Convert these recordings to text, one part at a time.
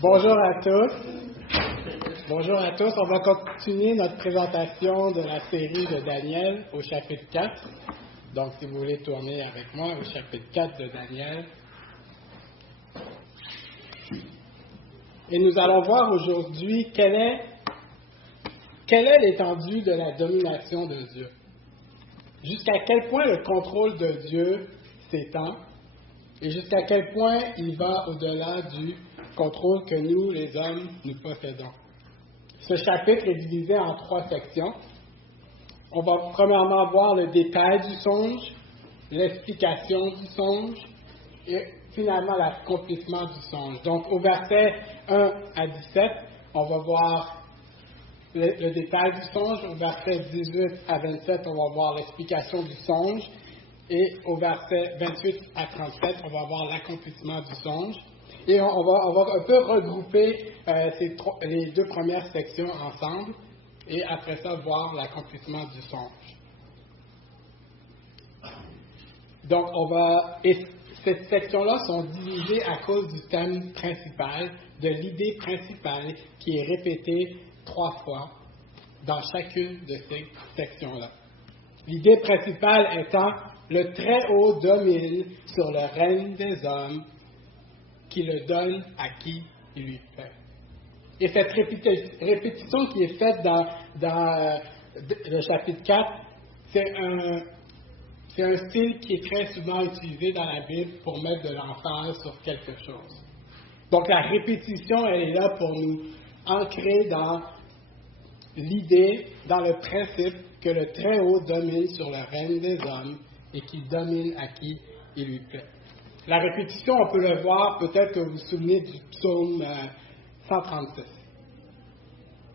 Bonjour à tous. Bonjour à tous. On va continuer notre présentation de la série de Daniel au chapitre 4. Donc, si vous voulez tourner avec moi au chapitre 4 de Daniel. Et nous allons voir aujourd'hui quelle est l'étendue de la domination de Dieu. Jusqu'à quel point le contrôle de Dieu s'étend et jusqu'à quel point il va au-delà du contrôle que nous, les hommes, nous possédons. Ce chapitre est divisé en 3 sections. On va premièrement voir le détail du songe, l'explication du songe et finalement l'accomplissement du songe. Donc au verset 1 à 17, on va voir le détail du songe. Au verset 18 à 27, on va voir l'explication du songe. Et au verset 28 à 37, on va voir l'accomplissement du songe. Et on va un peu regrouper les 2 premières sections ensemble. Et après ça, voir l'accomplissement du songe. Donc, ces sections-là sont divisées à cause du thème principal, de l'idée principale qui est répétée 3 fois dans chacune de ces sections-là. L'idée principale étant le Très-Haut domine sur le règne des hommes, qui le donne à qui il lui fait. Et cette répétition qui est faite dans le chapitre 4, c'est un style qui est très souvent utilisé dans la Bible pour mettre de l'emphase sur quelque chose. Donc la répétition, elle est là pour nous ancrer dans l'idée, dans le principe que le Très-Haut domine sur le règne des hommes et qu'il domine à qui il lui plaît. La répétition, on peut le voir, peut-être que vous vous souvenez du psaume 136.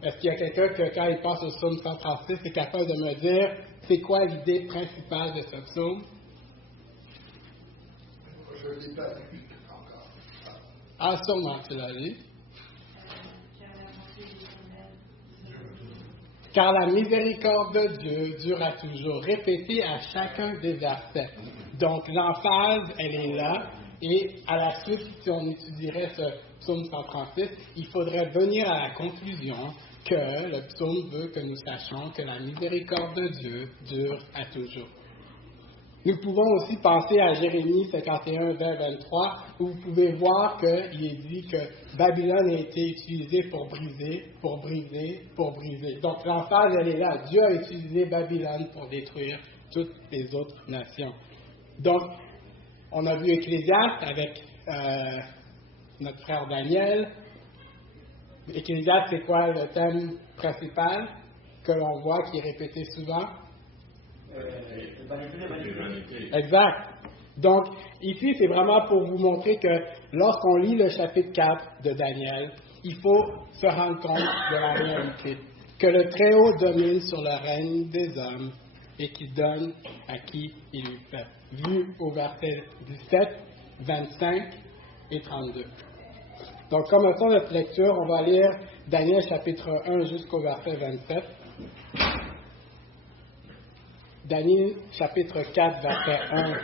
Est-ce qu'il y a quelqu'un qui, quand il passe au psaume 136, est capable de me dire c'est quoi l'idée principale de ce psaume? Je ne l'ai pas lu encore. Ah, sûrement, tu l'as lu. Car la miséricorde de Dieu durera toujours, répétée à chacun des versets. Donc l'emphase, elle est là, et à la suite, si on étudierait ce psaume 136, il faudrait venir à la conclusion que le psaume veut que nous sachions que la miséricorde de Dieu dure à toujours. Nous pouvons aussi penser à Jérémie 51, 20, 23, où vous pouvez voir qu'il est dit que Babylone a été utilisée pour briser, pour briser, pour briser. Donc l'emphase, elle est là. Dieu a utilisé Babylone pour détruire toutes les autres nations. Donc, on a vu Ecclésiaste avec notre frère Daniel. Ecclésiaste, c'est quoi le thème principal que l'on voit qui est répété souvent? Exact. Donc, ici, c'est vraiment pour vous montrer que lorsqu'on lit le chapitre 4 de Daniel, il faut se rendre compte de la réalité. Que le Très-Haut domine sur le règne des hommes et qu'il donne à qui il lui fait. Vu au verset 17, 25 et 32. Donc, commençons notre lecture. On va lire Daniel chapitre 1 jusqu'au verset 27. Daniel chapitre 4, verset 1.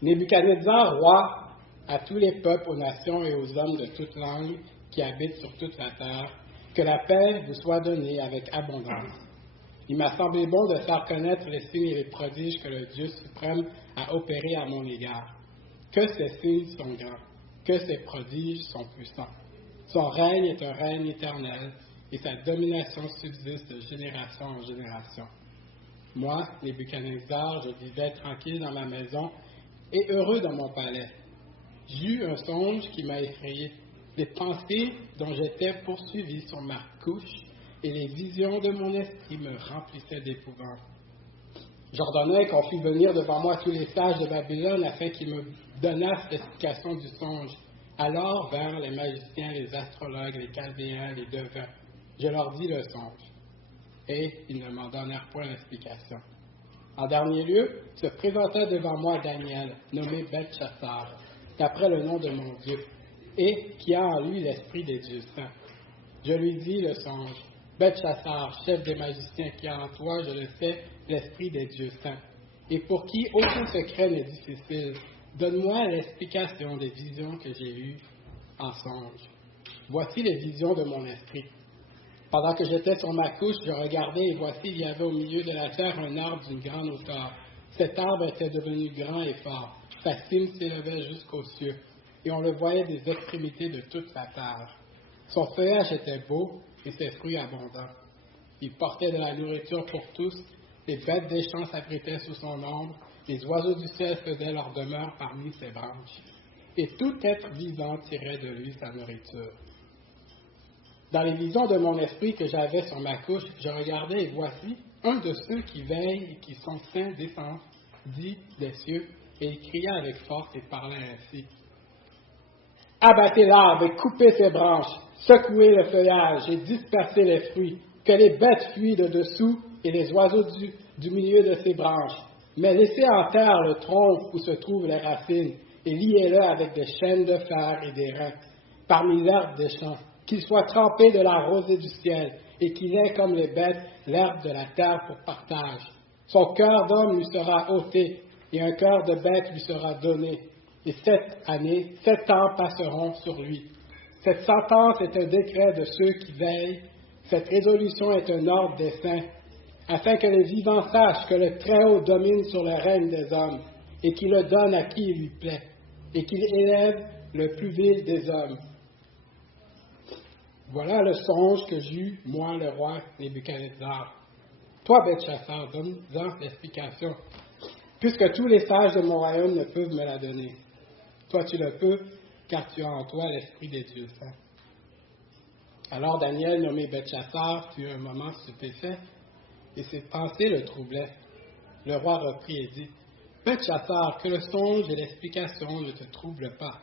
Nebuchadnezzar, roi, à tous les peuples, aux nations et aux hommes de toute langue qui habitent sur toute la terre, que la paix vous soit donnée avec abondance. Il m'a semblé bon de faire connaître les signes et les prodiges que le Dieu suprême a opérés à mon égard. Que ces signes sont grands, que ces prodiges sont puissants. Son règne est un règne éternel, et sa domination subsiste de génération en génération. Moi, Nebuchadnezzar, je vivais tranquille dans ma maison et heureux dans mon palais. J'eus un songe qui m'a effrayé. Les pensées dont j'étais poursuivi sur ma couche et les visions de mon esprit me remplissaient d'épouvante. J'ordonnai qu'on fît venir devant moi tous les sages de Babylone afin qu'ils me donnassent l'explication du songe. Alors vinrent les magiciens, les astrologues, les chaldéens, les devins. Je leur dis le songe, et ils ne m'en donnèrent point l'explication. En dernier lieu, se présenta devant moi Daniel, nommé Belchassar, d'après le nom de mon Dieu, et qui a en lui l'esprit des dieux saints. Je lui dis le songe, Belchassar, chef des magiciens, qui a en toi, je le sais, l'esprit des dieux saints, et pour qui aucun secret n'est difficile. Donne-moi l'explication des visions que j'ai eues en songe. Voici les visions de mon esprit. Pendant que j'étais sur ma couche, je regardais et voici, il y avait au milieu de la terre un arbre d'une grande hauteur. Cet arbre était devenu grand et fort. Sa cime s'élevait jusqu'aux cieux et on le voyait des extrémités de toute la terre. Son feuillage était beau et ses fruits abondants. Il portait de la nourriture pour tous. Les bêtes des champs s'abritaient sous son ombre. Les oiseaux du ciel faisaient leur demeure parmi ses branches. Et tout être vivant tirait de lui sa nourriture. Dans les visions de mon esprit que j'avais sur ma couche, je regardais et voici, un de ceux qui veillent et qui sont saints descend, dit des cieux, et il cria avec force et parlait ainsi. Abattez l'arbre et coupez ses branches, secouez le feuillage et dispersez les fruits, que les bêtes fuient de dessous et les oiseaux du milieu de ses branches. Mais laissez en terre le tronc où se trouvent les racines et liez-le avec des chaînes de fer et des reins, parmi l'herbe des champs, qu'il soit trempé de la rosée du ciel et qu'il ait comme les bêtes l'herbe de la terre pour partage. Son cœur d'homme lui sera ôté et un cœur de bête lui sera donné. Et 7 ans passeront sur lui. Cette sentence est un décret de ceux qui veillent. Cette résolution est un ordre des saints, afin que les vivants sachent que le Très-Haut domine sur le règne des hommes, et qu'il le donne à qui il lui plaît, et qu'il élève le plus vil des hommes. Voilà le songe que j'eus, moi, le roi Nebuchadnezzar. Toi, Belchassar, donne-en l'explication, puisque tous les sages de mon royaume ne peuvent me la donner. Toi, tu le peux, car tu as en toi l'esprit des dieux saints. Alors Daniel, nommé Belchassar, fut un moment stupéfait, et ses pensées le troublaient. Le roi reprit et dit, Belchassar, que le songe et l'explication ne te troublent pas.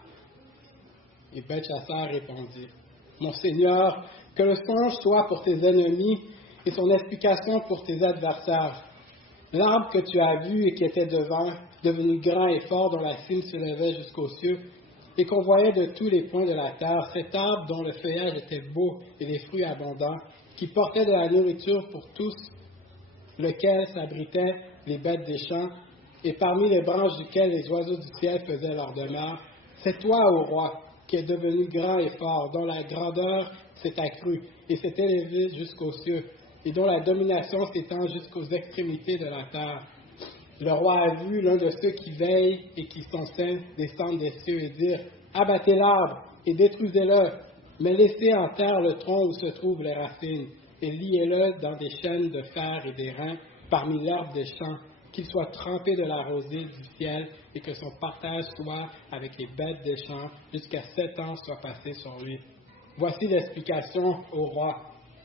Et Belchassar répondit, Mon Seigneur, que le songe soit pour tes ennemis et son explication pour tes adversaires. L'arbre que tu as vu et qui était devant, devenu grand et fort, dont la cime se levait jusqu'aux cieux, et qu'on voyait de tous les points de la terre, cet arbre dont le feuillage était beau et les fruits abondants, qui portait de la nourriture pour tous, lequel s'abritaient les bêtes des champs, et parmi les branches duquel les oiseaux du ciel faisaient leur demeure, c'est toi, ô roi, qui es devenu grand et fort, dont la grandeur s'est accrue et s'est élevée jusqu'aux cieux, et dont la domination s'étend jusqu'aux extrémités de la terre. Le roi a vu l'un de ceux qui veillent et qui sont saints descendre des cieux et dire, abattez l'arbre et détruisez-le, mais laissez en terre le tronc où se trouvent les racines, et liez-le dans des chaînes de fer et des reins parmi l'herbe des champs, qu'il soit trempé de la rosée du ciel et que son partage soit avec les bêtes des champs jusqu'à 7 ans soient passés sur lui. Voici l'explication au roi.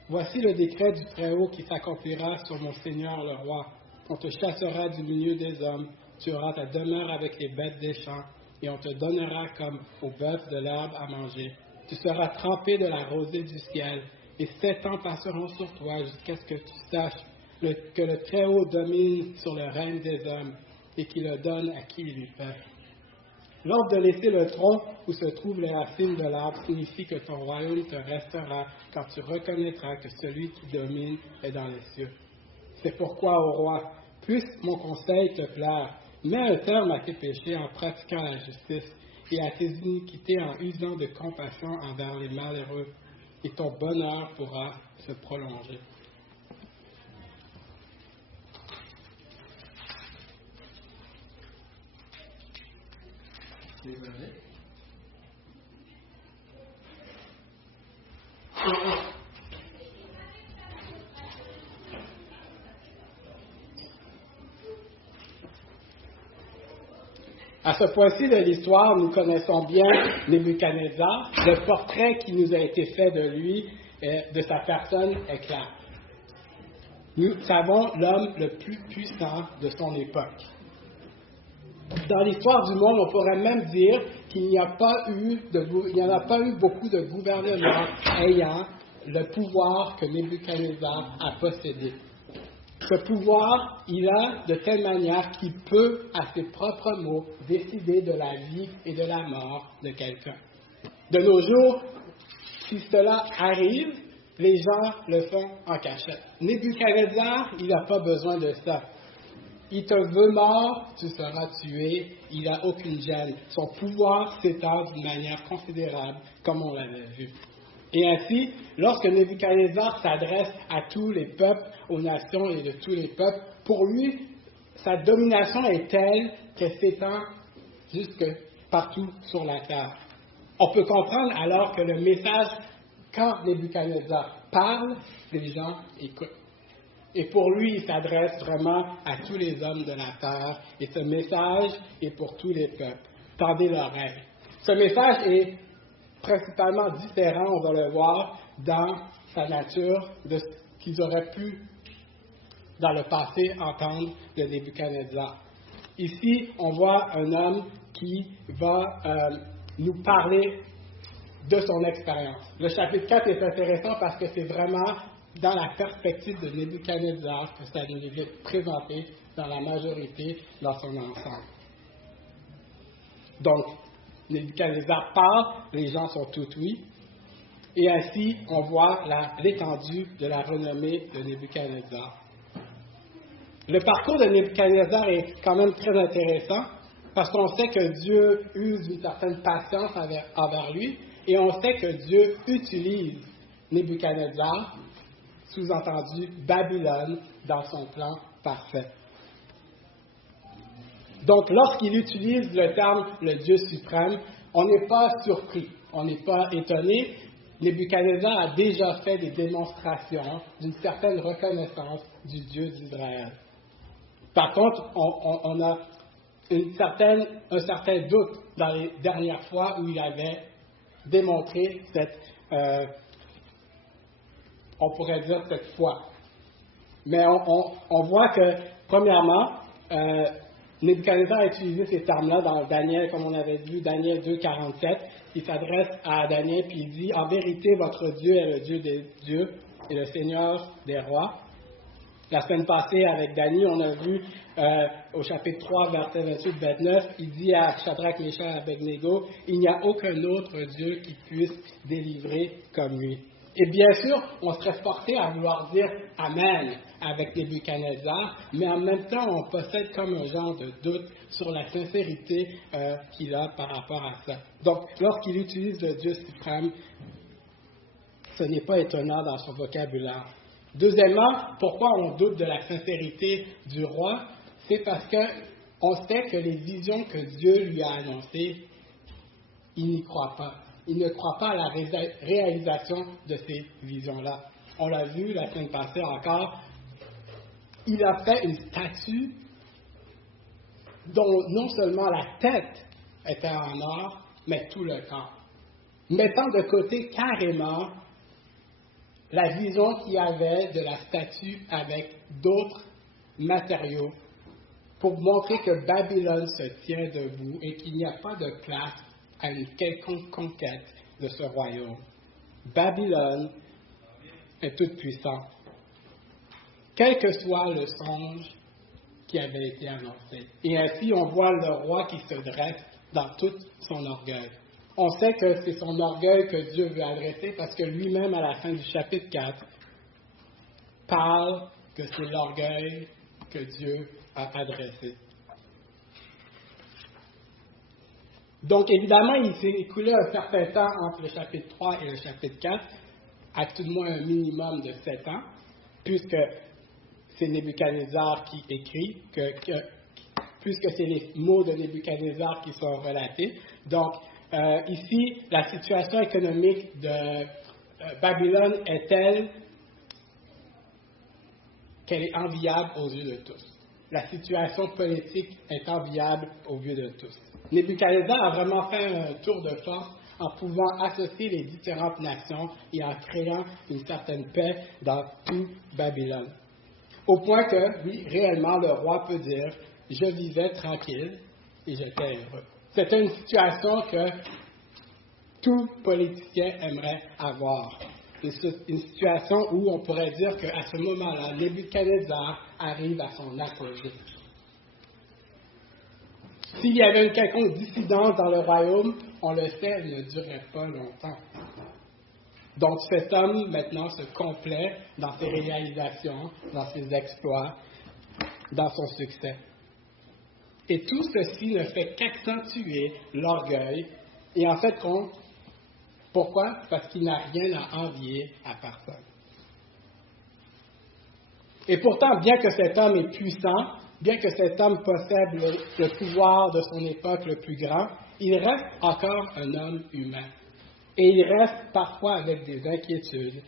Voici le décret du Très-Haut qui s'accomplira sur mon Seigneur le roi. On te chassera du milieu des hommes, tu auras ta demeure avec les bêtes des champs, et on te donnera comme au bœuf de l'herbe à manger. Tu seras trempé de la rosée du ciel, et 7 ans passeront sur toi jusqu'à ce que tu saches que le Très-Haut domine sur le règne des hommes, et qu'il le donne à qui il lui plaît. L'ordre de laisser le tronc où se trouvent les racines de l'arbre signifie que ton royaume te restera quand tu reconnaîtras que celui qui domine est dans les cieux. C'est pourquoi, ô roi, puisse mon conseil te plaire, mets un terme à tes péchés en pratiquant la justice et à tes iniquités en usant de compassion envers les malheureux, et ton bonheur pourra se prolonger. Désolé. À ce point-ci de l'histoire, nous connaissons bien Nebuchadnezzar. Le portrait qui nous a été fait de lui, de sa personne, est clair. Nous savons l'homme le plus puissant de son époque. Dans l'histoire du monde, on pourrait même dire qu'il n'y en a pas eu beaucoup de gouvernements ayant le pouvoir que Nebuchadnezzar a possédé. Ce pouvoir, il a de telle manière qu'il peut, à ses propres mots, décider de la vie et de la mort de quelqu'un. De nos jours, si cela arrive, les gens le font en cachette. Nebuchadnezzar, il n'a pas besoin de ça. Il te veut mort, tu seras tué. Il n'a aucune gêne. Son pouvoir s'étend d'une manière considérable, comme on l'avait vu. Et ainsi, lorsque Nebuchadnezzar s'adresse à tous les peuples, aux nations et de tous les peuples, pour lui, sa domination est telle qu'elle s'étend jusque partout sur la terre. On peut comprendre alors que le message, quand Nebuchadnezzar parle, les gens écoutent. Et pour lui, il s'adresse vraiment à tous les hommes de la terre. Et ce message est pour tous les peuples. Tendez l'oreille. Ce message est principalement différent, on va le voir, dans sa nature de ce qu'ils auraient pu, dans le passé, entendre de Nebuchadnezzar. Ici, on voit un homme qui va nous parler de son expérience. Le chapitre 4 est intéressant parce que c'est vraiment dans la perspective de Nebuchadnezzar que ça nous est présenté dans la majorité, dans son ensemble. Donc, Nebuchadnezzar parle, les gens sont tout oui, et ainsi on voit l'étendue de la renommée de Nebuchadnezzar. Le parcours de Nebuchadnezzar est quand même très intéressant parce qu'on sait que Dieu use d'une certaine patience envers lui et on sait que Dieu utilise Nebuchadnezzar, sous-entendu Babylone, dans son plan parfait. Donc, lorsqu'il utilise le terme « le Dieu suprême », on n'est pas surpris, on n'est pas étonné. Nebuchadnezzar a déjà fait des démonstrations d'une certaine reconnaissance du Dieu d'Israël. Par contre, on a un certain doute dans les dernières fois où il avait démontré cette, on pourrait dire cette foi. Mais on voit que, premièrement, Nebuchadnezzar a utilisé ces termes-là dans Daniel, comme on avait vu, Daniel 2,47. Il s'adresse à Daniel puis il dit « En vérité, votre Dieu est le Dieu des dieux et le Seigneur des rois. » La semaine passée, avec Dany, on a vu au chapitre 3, verset 28-29, il dit à Shadrach, Meshach et Abednego, « Il n'y a aucun autre Dieu qui puisse délivrer comme lui. » Et bien sûr, on serait porté à vouloir dire « Amen » avec Nebuchadnezzar, mais en même temps, on possède comme un genre de doute sur la sincérité qu'il a par rapport à ça. Donc, lorsqu'il utilise le Dieu suprême, ce n'est pas étonnant dans son vocabulaire. Deuxièmement, pourquoi on doute de la sincérité du roi? C'est parce qu'on sait que les visions que Dieu lui a annoncées, il n'y croit pas. Il ne croit pas à la réalisation de ces visions-là. On l'a vu la semaine passée encore. Il a fait une statue dont non seulement la tête était en or, mais tout le corps. Mettant de côté carrément la vision qu'il y avait de la statue avec d'autres matériaux pour montrer que Babylone se tient debout et qu'il n'y a pas de place à une quelconque conquête de ce royaume. Babylone est toute puissante. Quel que soit le songe qui avait été annoncé. Et ainsi, on voit le roi qui se dresse dans tout son orgueil. On sait que c'est son orgueil que Dieu veut adresser parce que lui-même, à la fin du chapitre 4, parle que c'est l'orgueil que Dieu a adressé. Donc, évidemment, il s'est écoulé un certain temps entre le chapitre 3 et le chapitre 4, à tout le moins un minimum de 7 ans, puisque c'est Nebuchadnezzar qui écrit, puisque c'est les mots de Nebuchadnezzar qui sont relatés. Donc, ici, la situation économique de Babylone est telle qu'elle est enviable aux yeux de tous. La situation politique est enviable aux yeux de tous. Nebuchadnezzar a vraiment fait un tour de force en pouvant associer les différentes nations et en créant une certaine paix dans tout Babylone. Au point que, oui, réellement, le roi peut dire « Je vivais tranquille et j'étais heureux ». C'était une situation que tout politicien aimerait avoir. Une situation où on pourrait dire qu'à ce moment-là, Nebuchadnezzar arrive à son apogée. S'il y avait une quelconque dissidence dans le royaume, on le sait, elle ne durait pas longtemps. Donc cet homme, maintenant, se complaît dans ses réalisations, dans ses exploits. dans son succès. Et tout ceci ne fait qu'accentuer l'orgueil. Et en fait, pourquoi? Parce qu'il n'a rien à envier à personne. Et pourtant, bien que cet homme est puissant, bien que cet homme possède le pouvoir de son époque le plus grand, il reste encore un homme humain. Et il reste parfois avec des inquiétudes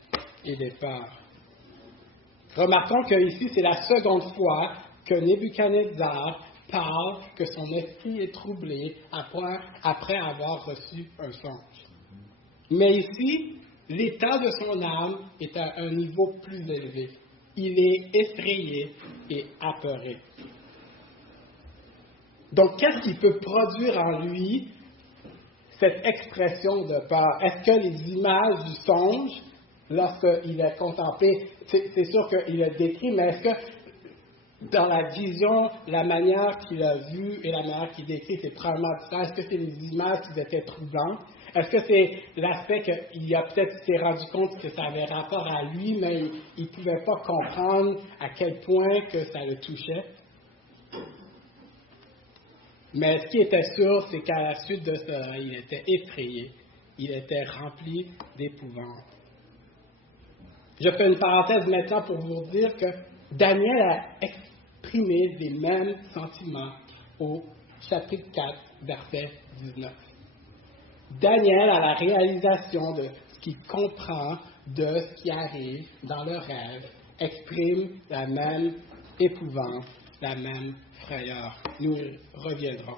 et des peurs. Remarquons qu'ici, c'est la seconde fois que Nebuchadnezzar parle que son esprit est troublé après avoir reçu un songe. Mais ici, l'état de son âme est à un niveau plus élevé. Il est effrayé et apeuré. Donc, qu'est-ce qui peut produire en lui cette expression de peur? Est-ce que les images du songe, lorsqu'il a contemplé, c'est sûr qu'il a décrit, mais est-ce que dans la vision, la manière qu'il a vue et la manière qu'il décrit, c'est probablement différent? Est-ce que c'est les images qui étaient troublantes? Est-ce que c'est l'aspect qu'il a peut-être s'est rendu compte que ça avait rapport à lui, mais il ne pouvait pas comprendre à quel point que ça le touchait? Mais ce qui était sûr, c'est qu'à la suite de cela, il était effrayé, il était rempli d'épouvante. Je fais une parenthèse maintenant pour vous dire que Daniel a exprimé les mêmes sentiments au chapitre 4, verset 19. Daniel, à la réalisation de ce qu'il comprend de ce qui arrive dans le rêve, exprime la même épouvante, la même frayeur. Nous y reviendrons.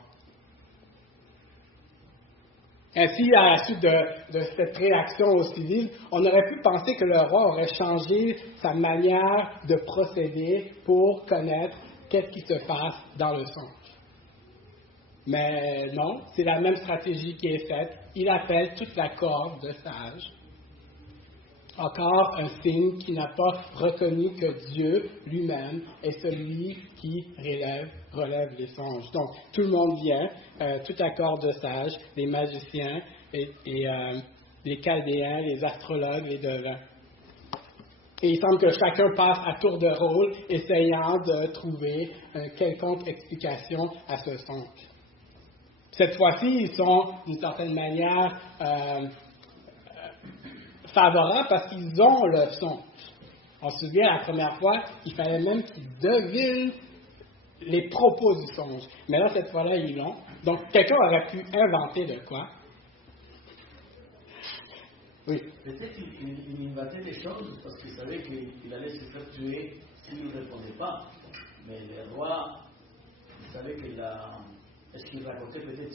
Ainsi, à la suite de cette réaction au civil, on aurait pu penser que le roi aurait changé sa manière de procéder pour connaître qu'est-ce qui se passe dans le songe. Mais non, c'est la même stratégie qui est faite. Il appelle toute la cohorte de sages. Encore un signe qui n'a pas reconnu que Dieu lui-même est celui qui relève les songes. Donc, tout le monde vient, toute la cohorte de sages, les magiciens et les chaldéens, les astrologues, les devins. Et il semble que chacun passe à tour de rôle, essayant de trouver une quelconque explication à ce songe. Cette fois-ci, ils sont, d'une certaine manière, favorables parce qu'ils ont le songe. On se souvient, la première fois, il fallait même qu'ils devinent les propos du songe. Mais là, cette fois-là, ils l'ont. Donc, quelqu'un aurait pu inventer de quoi? Oui. Peut-être qu'il inventait des choses parce qu'il savait qu'il allait se faire tuer s'il ne répondait pas. Mais le roi, il savait ce qu'il racontait peut-être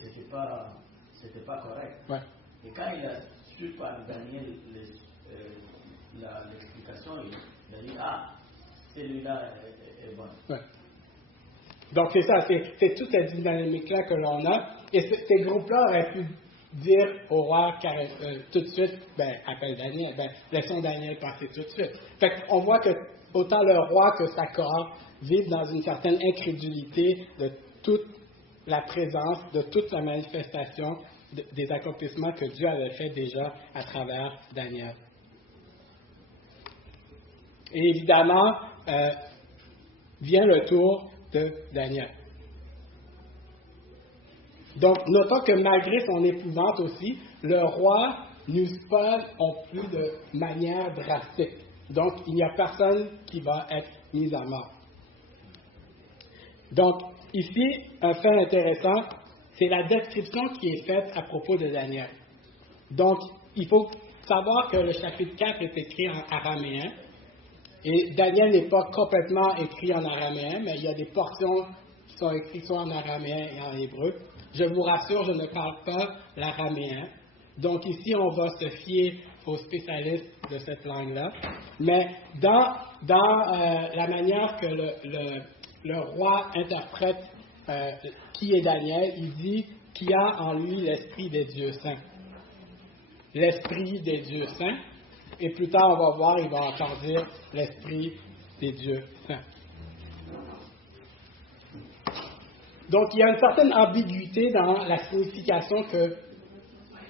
c'était pas correct. Ouais. Et quand il a su par Daniel l'explication, il a dit celui-là est bon. Ouais. Donc c'est ça, c'est toute cette dynamique-là que l'on a. Et ces groupes-là auraient pu dire au roi tout de suite, appelle Daniel, laissons Daniel passer tout de suite. Fait qu'on voit que autant le roi que sa cohorte vivent dans une certaine incrédulité de toute la présence, de toute la manifestation des accomplissements que Dieu avait fait déjà à travers Daniel. Et évidemment, vient le tour de Daniel. Donc, notons que malgré son épouvante aussi, le roi n'use pas non plus de manière drastique. Donc, il n'y a personne qui va être mis à mort. Donc, ici, un fait intéressant, c'est la description qui est faite à propos de Daniel. Donc, il faut savoir que le chapitre 4 est écrit en araméen, et Daniel n'est pas complètement écrit en araméen, mais il y a des portions qui sont écrites soit en araméen et en hébreu. Je vous rassure, je ne parle pas l'araméen. Donc ici, on va se fier aux spécialistes de cette langue-là. Mais dans la manière que le roi interprète qui est Daniel, il dit qu'il a en lui l'esprit des dieux saints. L'esprit des dieux saints. Et plus tard, on va voir, il va encore dire l'esprit des dieux saints. Donc, il y a une certaine ambiguïté dans la signification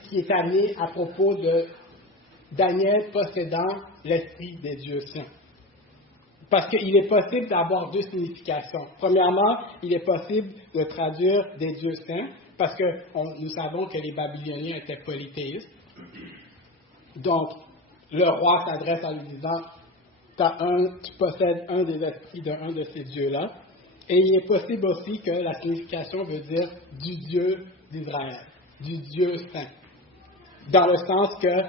qui est amenée à propos de Daniel possédant l'esprit des dieux saints. Parce qu'il est possible d'avoir deux significations. Premièrement, il est possible de traduire des dieux saints, parce que nous savons que les Babyloniens étaient polythéistes. Donc, le roi s'adresse en lui disant, tu possèdes un des esprits d'un de ces dieux-là. Et il est possible aussi que la signification veut dire du Dieu d'Israël, du Dieu saint. Dans le sens que,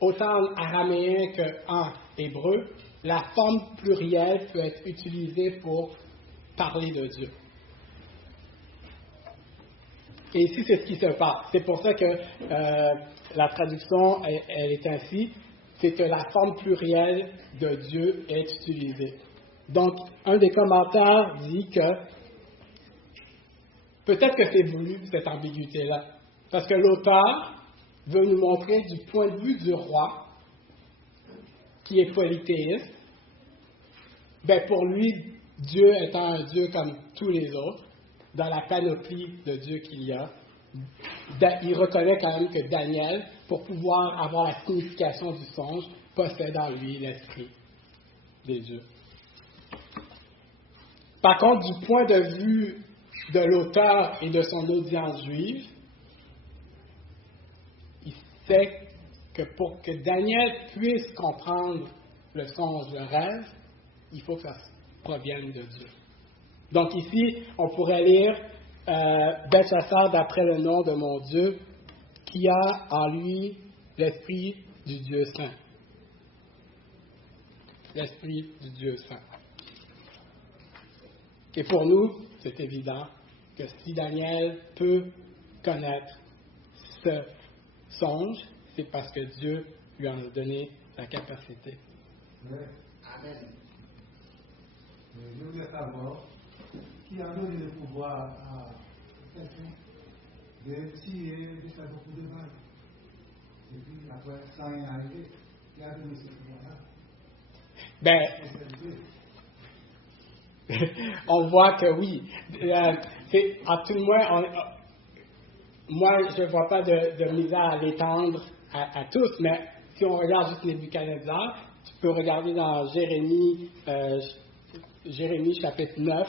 autant en araméen qu'en hébreu, la forme plurielle peut être utilisée pour parler de Dieu. Et ici, c'est ce qui se passe. C'est pour ça que la traduction, elle est ainsi, c'est que la forme plurielle de Dieu est utilisée. Donc, un des commentaires dit que peut-être que c'est voulu, cette ambiguïté-là, parce que l'auteur veut nous montrer du point de vue du roi, qui est polythéiste, ben pour lui, Dieu étant un Dieu comme tous les autres, dans la panoplie de Dieu qu'il y a, il reconnaît quand même que Daniel, pour pouvoir avoir la signification du songe, possède en lui l'esprit des dieux. Par contre, du point de vue de l'auteur et de son audience juive, il sait que pour que Daniel puisse comprendre le songe, le rêve, il faut que ça provienne de Dieu. Donc ici, on pourrait lire Belchassar d'après le nom de mon Dieu, qui a en lui l'esprit du Dieu saint. L'esprit du Dieu saint. Et pour nous, c'est évident que si Daniel peut connaître ce songe, c'est parce que Dieu lui en a donné la capacité. Amen. Je voulais savoir qui a donné le pouvoir à quelqu'un de tirer de faire beaucoup de balles. Et puis après, sans rien arriver, qui a donné ce pouvoir-là? On voit que oui. À tout le moins, moi, je ne vois pas de misère à l'étendre à tous, mais si on regarde juste Nebuchadnezzar, tu peux regarder dans Jérémie chapitre 9,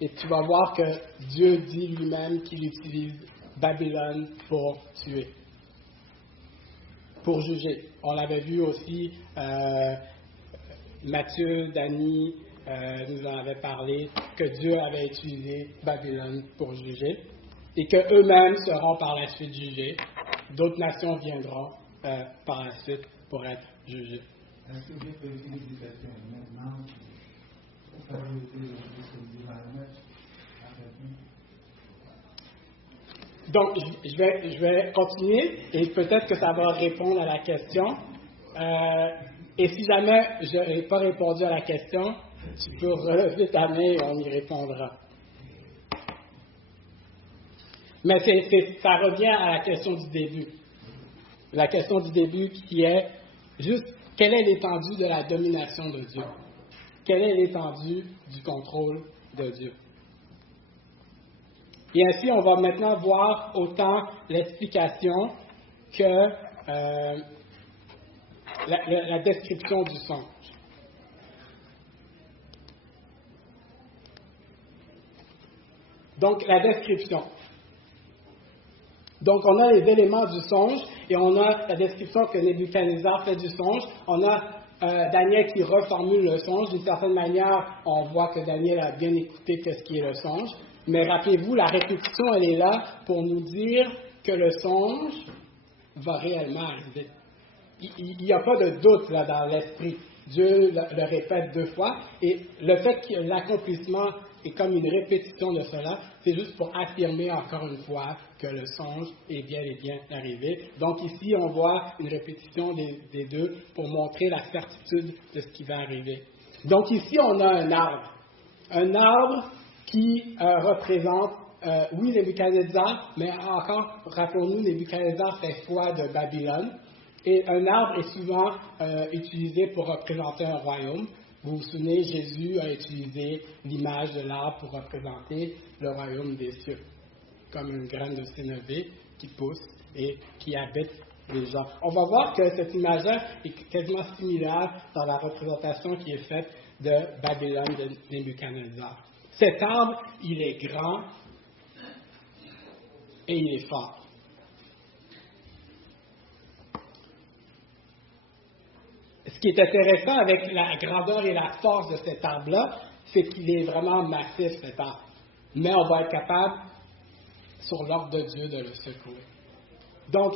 et tu vas voir que Dieu dit lui-même qu'il utilise Babylone pour tuer, pour juger. On l'avait vu aussi, Matthieu, Dany nous en avait parlé, que Dieu avait utilisé Babylone pour juger, et qu'eux-mêmes seront par la suite jugés. D'autres nations viendront par la suite pour être jugées. Est-ce que Dieu peut utiliser quelqu'un maintenant pour faire ce dimanche à quelqu'un? Donc, je vais continuer et peut-être que ça va répondre à la question. Et si jamais je n'ai pas répondu à la question, tu peux relever ta main et on y répondra. Mais ça revient à la question du début. La question du début qui est juste quelle est l'étendue de la domination de Dieu? Quelle est l'étendue du contrôle de Dieu? Et ainsi, on va maintenant voir autant l'explication que la description du songe. Donc, la description. Donc, on a les éléments du songe et on a la description que Nebuchadnezzar fait du songe. On a Daniel qui reformule le songe. D'une certaine manière, on voit que Daniel a bien écouté ce qui est le songe. Mais rappelez-vous, la répétition, elle est là pour nous dire que le songe va réellement arriver. Il n'y a pas de doute là dans l'esprit. Dieu le répète 2 fois. Et le fait que l'accomplissement est comme une répétition de cela, c'est juste pour affirmer encore une fois que le songe est bien et bien arrivé. Donc ici, on voit une répétition des deux pour montrer la certitude de ce qui va arriver. Donc ici, on a un arbre. Un arbre qui représente, oui, Nebuchadnezzar, mais encore, rappelons-nous, Nebuchadnezzar fait foi de Babylone. Et un arbre est souvent utilisé pour représenter un royaume. Vous vous souvenez, Jésus a utilisé l'image de l'arbre pour représenter le royaume des cieux, comme une graine de sénévé qui pousse et qui habite les gens. On va voir que cette image-là est quasiment similaire dans la représentation qui est faite de Babylone de Nebuchadnezzar. Cet arbre, il est grand et il est fort. Ce qui est intéressant avec la grandeur et la force de cet arbre-là, c'est qu'il est vraiment massif, cet arbre. Mais on va être capable, sur l'ordre de Dieu, de le secouer. Donc,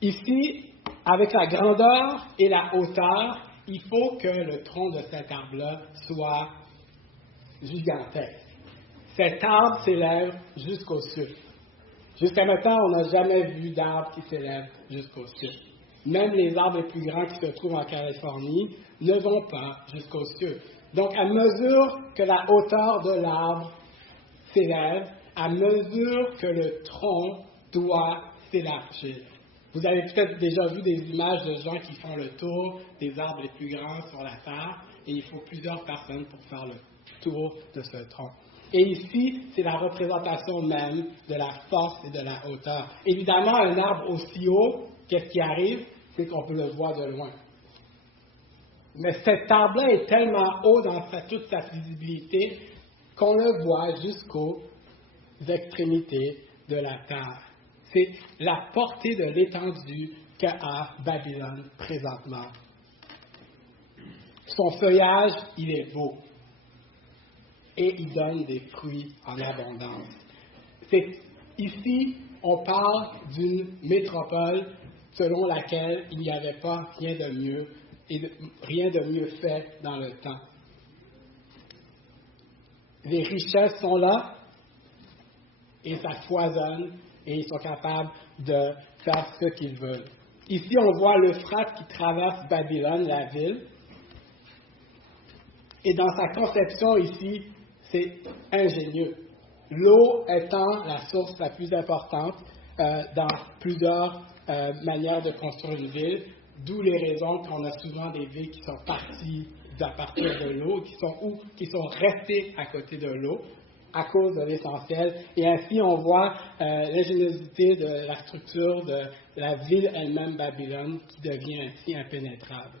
ici, avec la grandeur et la hauteur, il faut que le tronc de cet arbre-là soit gigantesque. Cet arbre s'élève jusqu'au sud. Jusqu'à maintenant, on n'a jamais vu d'arbre qui s'élève jusqu'au sud. Même les arbres les plus grands qui se trouvent en Californie ne vont pas jusqu'au sud. Donc, à mesure que la hauteur de l'arbre s'élève, à mesure que le tronc doit s'élargir. Vous avez peut-être déjà vu des images de gens qui font le tour des arbres les plus grands sur la terre, et il faut plusieurs personnes pour faire le tour de ce tronc. Et ici, c'est la représentation même de la force et de la hauteur. Évidemment, un arbre aussi haut, qu'est-ce qui arrive? C'est qu'on peut le voir de loin. Mais cet arbre-là est tellement haut dans toute sa visibilité qu'on le voit jusqu'aux extrémités de la terre. C'est la portée de l'étendue qu'a Babylone présentement. Son feuillage, il est beau. Et il donne des fruits en abondance. Ici, on parle d'une métropole selon laquelle il n'y avait pas rien de mieux et rien de mieux fait dans le temps. Les richesses sont là et ça foisonne et ils sont capables de faire ce qu'ils veulent. Ici, on voit l'Euphrate qui traverse Babylone, la ville. Et dans sa conception ici, c'est ingénieux. L'eau étant la source la plus importante dans plusieurs manières de construire une ville, d'où les raisons qu'on a souvent des villes qui sont parties à partir de l'eau, qui sont restées à côté de l'eau à cause de l'essentiel. Et ainsi, on voit l'ingéniosité de la structure de la ville elle-même, Babylone, qui devient ainsi impénétrable.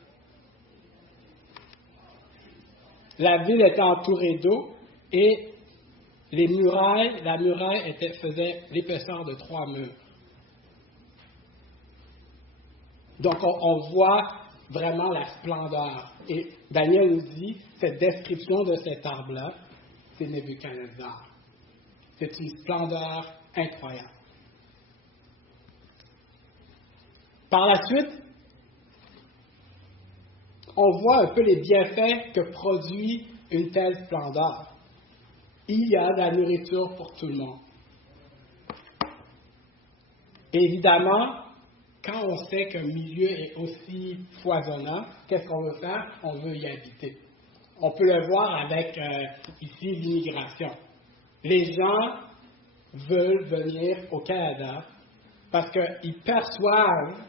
La ville était entourée d'eau et la muraille faisait l'épaisseur de 3 murs. Donc, on voit vraiment la splendeur. Et Daniel nous dit, cette description de cet arbre-là, c'est Nebuchadnezzar. C'est une splendeur incroyable. Par la suite, on voit un peu les bienfaits que produit une telle splendeur. Il y a de la nourriture pour tout le monde. Et évidemment, quand on sait qu'un milieu est aussi foisonnant, qu'est-ce qu'on veut faire? On veut y habiter. On peut le voir avec, ici, l'immigration. Les gens veulent venir au Canada parce qu'ils perçoivent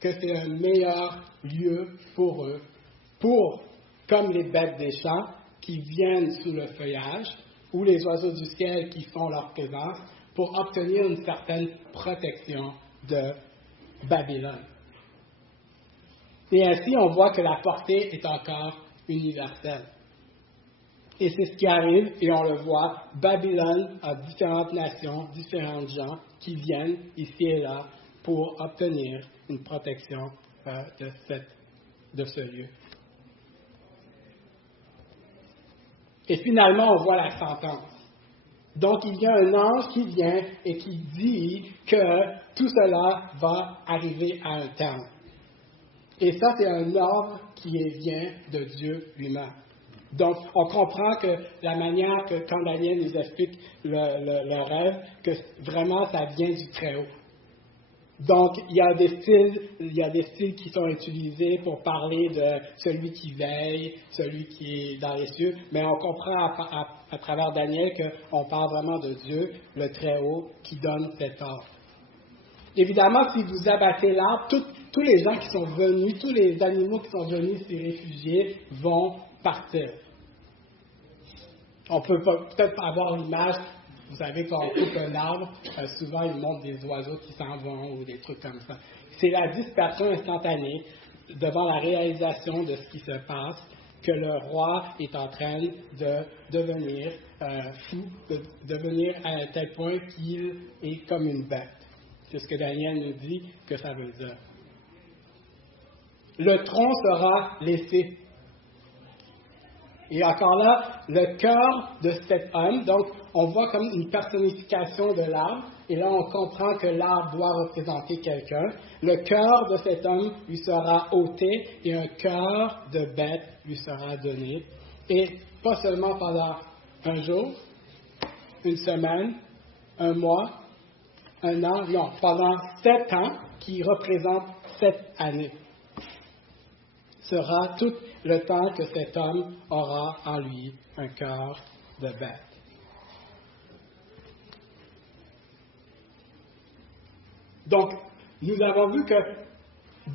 que c'est un meilleur lieu pour eux, comme les bêtes des champs qui viennent sous le feuillage, ou les oiseaux du ciel qui font leur présence, pour obtenir une certaine protection de Babylone. Et ainsi, on voit que la portée est encore universelle. Et c'est ce qui arrive, et on le voit, Babylone a différentes nations, différents gens qui viennent ici et là pour obtenir une protection de ce lieu. Et finalement, on voit la sentence. Donc, il y a un ange qui vient et qui dit que tout cela va arriver à un terme. Et ça, c'est un ordre qui vient de Dieu lui-même. Donc, on comprend que la manière que, quand Daniel nous explique le rêve, que vraiment, ça vient du Très-Haut. Donc, il y a des styles qui sont utilisés pour parler de celui qui veille, celui qui est dans les cieux, mais on comprend à travers Daniel qu'on parle vraiment de Dieu, le Très-Haut, qui donne cet ordre. Évidemment, si vous abattez l'arbre, tous les gens qui sont venus, tous les animaux qui sont venus s'y réfugier vont partir. On peut peut-être avoir l'image. Vous savez, quand on coupe un arbre, souvent, ils montrent des oiseaux qui s'en vont ou des trucs comme ça. C'est la dispersion instantanée devant la réalisation de ce qui se passe que le roi est en train de devenir fou, de devenir à un tel point qu'il est comme une bête. C'est ce que Daniel nous dit que ça veut dire. Le tronc sera laissé. Et encore là, le cœur de cet homme, donc on voit comme une personnification de l'arbre, et là on comprend que l'arbre doit représenter quelqu'un. Le cœur de cet homme lui sera ôté, et un cœur de bête lui sera donné. Et pas seulement pendant un jour, une semaine, un mois, un an, non, pendant 7 ans, qui représentent 7 années. Sera tout le temps que cet homme aura en lui un cœur de bête. Donc, nous avons vu que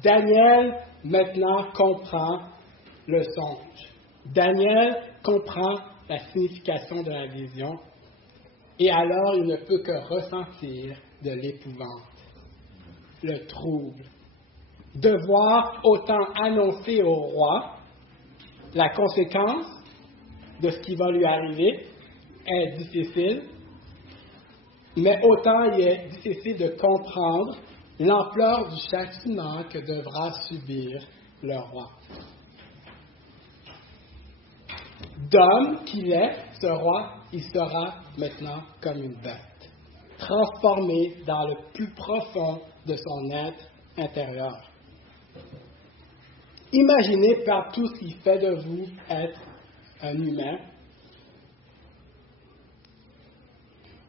Daniel maintenant comprend le songe. Daniel comprend la signification de la vision et alors il ne peut que ressentir de l'épouvante, le trouble. Devoir autant annoncer au roi la conséquence de ce qui va lui arriver est difficile, mais autant il est difficile de comprendre l'ampleur du châtiment que devra subir le roi. D'homme qu'il est, ce roi, il sera maintenant comme une bête, transformé dans le plus profond de son être intérieur. Imaginez par tout ce qui fait de vous être un humain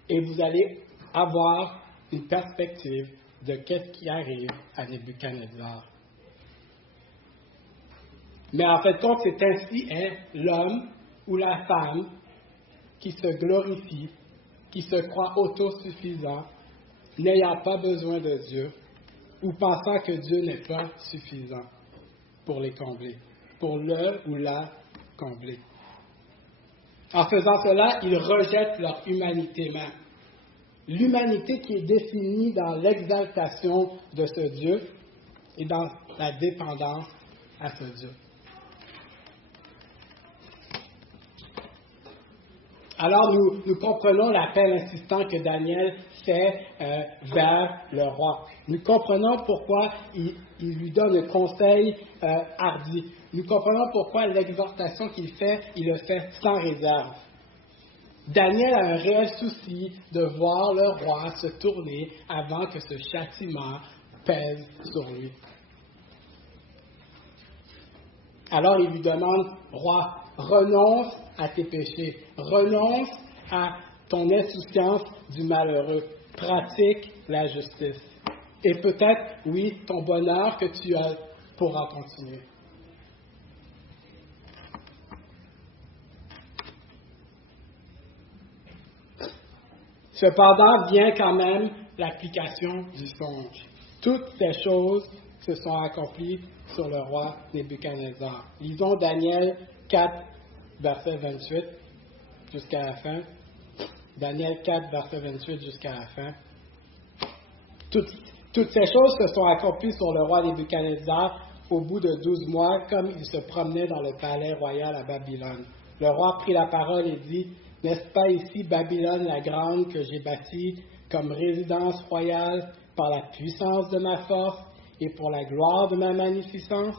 et vous allez avoir une perspective de qu'est-ce qui arrive à Nebuchadnezzar. Mais en fait, compte, c'est ainsi est l'homme ou la femme qui se glorifie, qui se croit autosuffisant, n'ayant pas besoin de Dieu ou pensant que Dieu n'est pas suffisant pour les combler, pour le ou la combler. En faisant cela, ils rejettent leur humanité même. L'humanité qui est définie dans l'exaltation de ce Dieu et dans la dépendance à ce Dieu. Alors nous comprenons l'appel insistant que Daniel fait vers le roi. Nous comprenons pourquoi il lui donne un conseil hardi. Nous comprenons pourquoi l'exhortation qu'il fait, il le fait sans réserve. Daniel a un réel souci de voir le roi se tourner avant que ce châtiment pèse sur lui. Alors il lui demande, roi, renonce à tes péchés, renonce à ton insouciance du malheureux, pratique la justice. Et peut-être, oui, ton bonheur que tu as pourra continuer. Cependant, vient quand même l'application du songe. Toutes ces choses se sont accomplies sur le roi Nebuchadnezzar. Lisons Daniel 4, verset 28 jusqu'à la fin. Daniel 4, verset 28 jusqu'à la fin. Toutes ces choses se sont accomplies sur le roi Nebuchadnezzar au bout de 12 mois, comme il se promenait dans le palais royal à Babylone. Le roi prit la parole et dit, « N'est-ce pas ici Babylone la grande que j'ai bâtie comme résidence royale par la puissance de ma force et pour la gloire de ma magnificence? »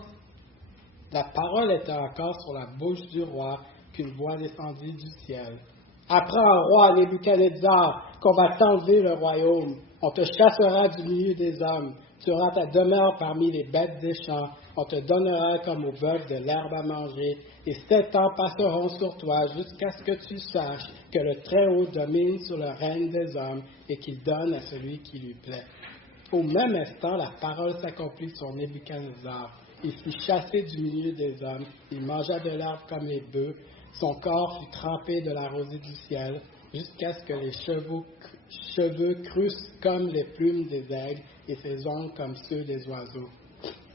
La parole était encore sur la bouche du roi qu'une voix descendit du ciel. « Apprends, roi Nebuchadnezzar, qu'on va t'enlever le royaume. On te chassera du milieu des hommes. Tu auras ta demeure parmi les bêtes des champs. On te donnera comme aux bœufs de l'herbe à manger. Et 7 ans passeront sur toi jusqu'à ce que tu saches que le Très-Haut domine sur le règne des hommes et qu'il donne à celui qui lui plaît. » Au même instant, la parole s'accomplit sur Nebuchadnezzar. Il fut chassé du milieu des hommes. Il mangea de l'herbe comme les bœufs. Son corps fut trempé de la rosée du ciel, jusqu'à ce que les cheveux crussent comme les plumes des aigles et ses ongles comme ceux des oiseaux.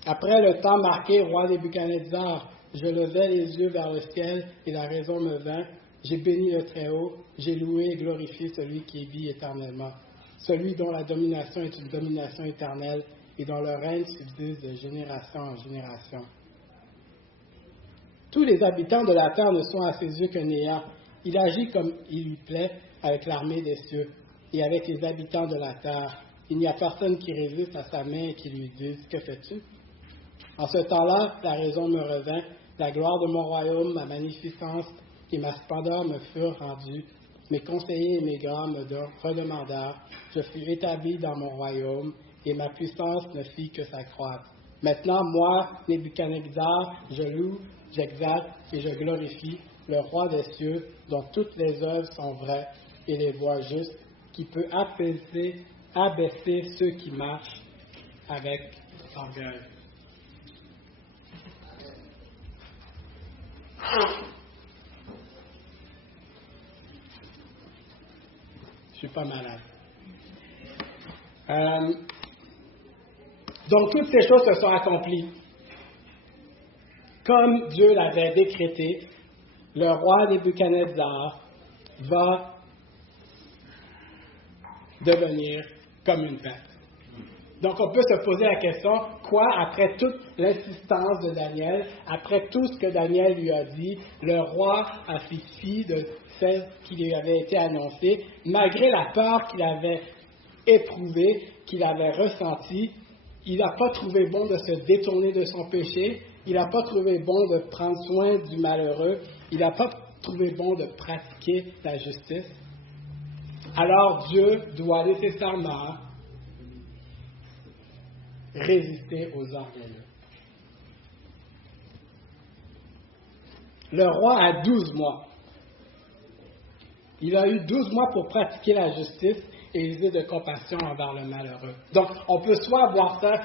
Après le temps marqué, roi Nebuchadnezzar, je levai les yeux vers le ciel et la raison me vint. J'ai béni le Très-Haut, j'ai loué et glorifié celui qui vit éternellement, celui dont la domination est une domination éternelle et dont le règne subsiste de génération en génération. Tous les habitants de la terre ne sont à ses yeux que néant. Il agit comme il lui plaît avec l'armée des cieux et avec les habitants de la terre. Il n'y a personne qui résiste à sa main et qui lui dise « Que fais-tu » En ce temps-là, la raison me revint, la gloire de mon royaume, ma magnificence et ma splendeur me furent rendues. Mes conseillers et mes grands me redemandèrent. Je fus établi dans mon royaume et ma puissance ne fit que s'accroître. Maintenant, moi, Nebuchadnezzar, je loue, j'exalte et je glorifie le roi des cieux, dont toutes les œuvres sont vraies et les voies justes, qui peut abaisser ceux qui marchent avec orgueil. Je suis pas malade. Donc, toutes ces choses se sont accomplies. Comme Dieu l'avait décrété, le roi Nebuchadnezzar va devenir comme une bête. Donc, on peut se poser la question, quoi, après toute l'insistance de Daniel, après tout ce que Daniel lui a dit, le roi a fait fi de ce qui lui avait été annoncé, malgré la peur qu'il avait éprouvée, qu'il avait ressentie, il n'a pas trouvé bon de se détourner de son péché, il n'a pas trouvé bon de prendre soin du malheureux, il n'a pas trouvé bon de pratiquer la justice. Alors Dieu doit nécessairement résister aux orgueilleux. Le roi a 12 mois. Il a eu 12 mois pour pratiquer la justice et user de compassion envers le malheureux. Donc, on peut soit voir ça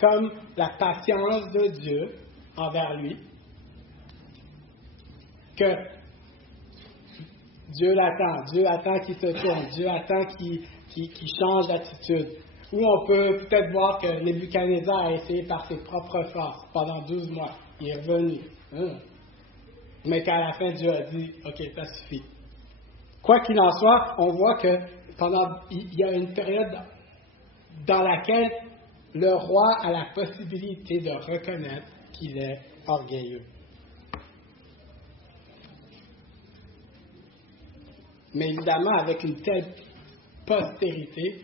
comme la patience de Dieu envers lui, que Dieu attend qu'il se tourne, Dieu attend qu'il change d'attitude. Ou on peut peut-être voir que Nebuchadnezzar a essayé par ses propres forces pendant 12 mois. Il est revenu. Mais qu'à la fin, Dieu a dit, « OK, ça suffit ». Quoi qu'il en soit, on voit que il y a une période dans laquelle le roi a la possibilité de reconnaître qu'il est orgueilleux. Mais évidemment, avec une telle prospérité,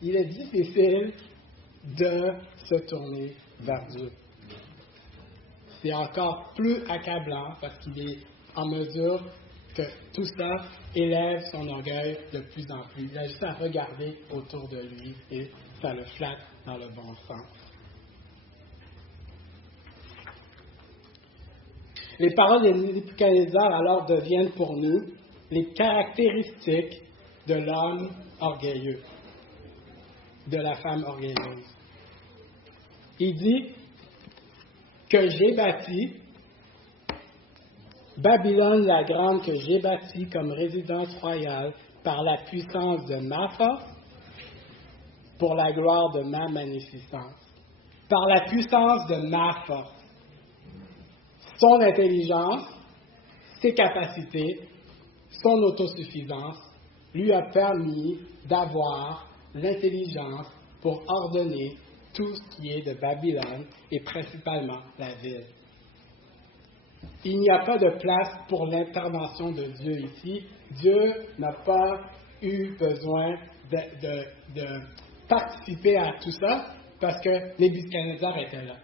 il est difficile de se tourner vers Dieu. C'est encore plus accablant parce qu'il est en mesure que tout ça élève son orgueil de plus en plus. Il a juste à regarder autour de lui et ça le flatte dans le bon sens. Les paroles de Nebuchadnezzar alors deviennent pour nous les caractéristiques de l'homme orgueilleux, de la femme orgueilleuse. Il dit que j'ai bâti Babylone la grande que j'ai bâtie comme résidence royale par la puissance de ma force, pour la gloire de ma magnificence. Par la puissance de ma force. Son intelligence, ses capacités, son autosuffisance lui a permis d'avoir l'intelligence pour ordonner tout ce qui est de Babylone et principalement la ville. Il n'y a pas de place pour l'intervention de Dieu ici. Dieu n'a pas eu besoin de participer à tout ça parce que Nebuchadnezzar était là.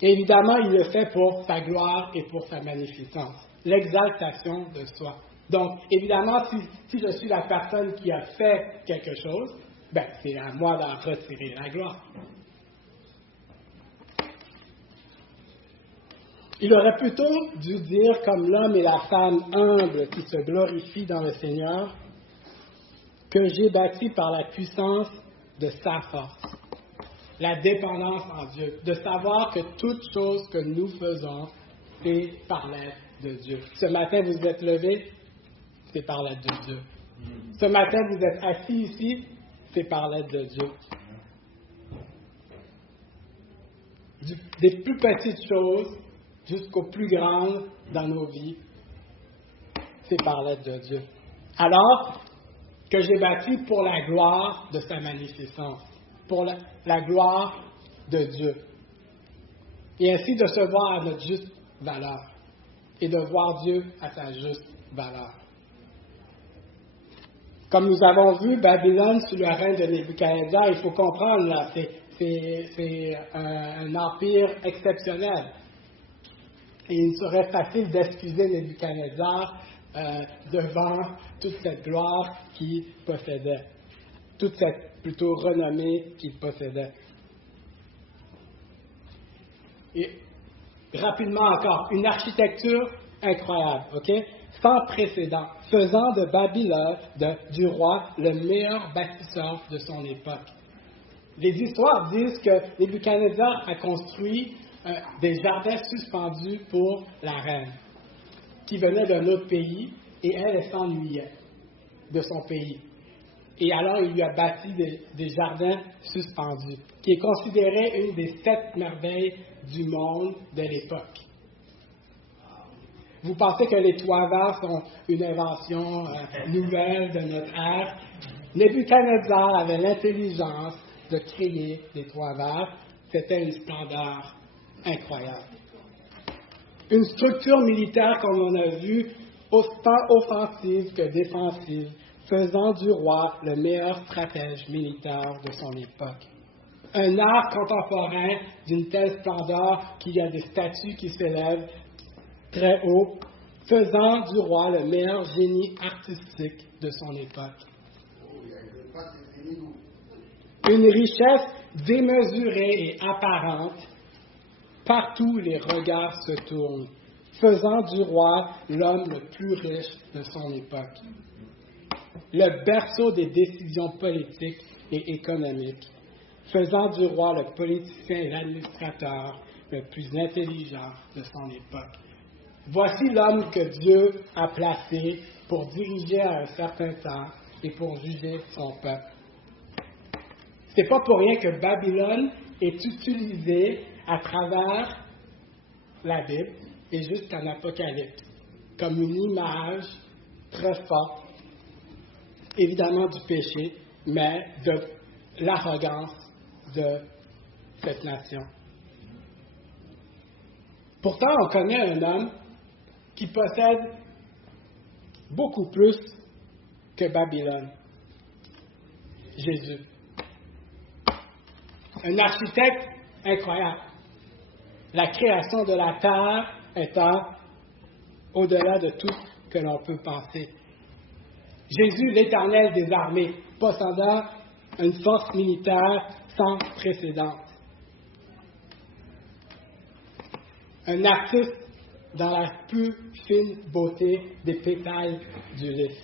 Et évidemment, il le fait pour sa gloire et pour sa magnificence, l'exaltation de soi. Donc, évidemment, si je suis la personne qui a fait quelque chose, c'est à moi d'en retirer la gloire. Il aurait plutôt dû dire, comme l'homme et la femme humbles qui se glorifient dans le Seigneur, que j'ai bâti par la puissance de sa force, la dépendance en Dieu, de savoir que toute chose que nous faisons, c'est par l'aide de Dieu. Ce matin, vous êtes levé, c'est par l'aide de Dieu. Ce matin, vous êtes assis ici, c'est par l'aide de Dieu. Des plus petites choses jusqu'aux plus grandes dans nos vies, c'est par l'aide de Dieu. Alors que j'ai bâti pour la gloire de sa magnificence, pour la gloire de Dieu. Et ainsi de se voir à notre juste valeur et de voir Dieu à sa juste valeur. Comme nous avons vu, Babylone, sous le règne de Nebuchadnezzar, il faut comprendre, là, c'est un empire exceptionnel. Et il serait facile d'excuser Nebuchadnezzar devant toute cette gloire qu'il possédait, toute cette plutôt renommée qu'il possédait. Et rapidement encore, une architecture incroyable, ok? Sans précédent, faisant de Babylone, du roi, le meilleur bâtisseur de son époque. Les histoires disent que Nebuchadnezzar a construit des jardins suspendus pour la reine, qui venait d'un autre pays, et elle s'ennuyait de son pays. Et alors, il lui a bâti des jardins suspendus, qui est considéré une des 7 merveilles du monde de l'époque. Vous pensez que les toits verts sont une invention nouvelle de notre ère? Nebuchadnezzar avait l'intelligence de créer des toits verts. C'était une splendeur incroyable. Une structure militaire, comme on a vu, autant offensive que défensive, faisant du roi le meilleur stratège militaire de son époque. Un art contemporain d'une telle splendeur qu'il y a des statues qui s'élèvent très haut, faisant du roi le meilleur génie artistique de son époque. Une richesse démesurée et apparente, partout les regards se tournent, faisant du roi l'homme le plus riche de son époque. Le berceau des décisions politiques et économiques, faisant du roi le politicien et l'administrateur le plus intelligent de son époque. Voici l'homme que Dieu a placé pour diriger à un certain temps et pour juger son peuple. C'est pas pour rien que Babylone est utilisée à travers la Bible et jusqu'en Apocalypse comme une image très forte, évidemment du péché, mais de l'arrogance de cette nation. Pourtant, on connaît un homme qui possède beaucoup plus que Babylone. Jésus. Un architecte incroyable. La création de la terre étant au-delà de tout ce que l'on peut penser. Jésus, l'Éternel des armées, possédant une force militaire sans précédent. Un artiste dans la plus fine beauté des pétales du lys.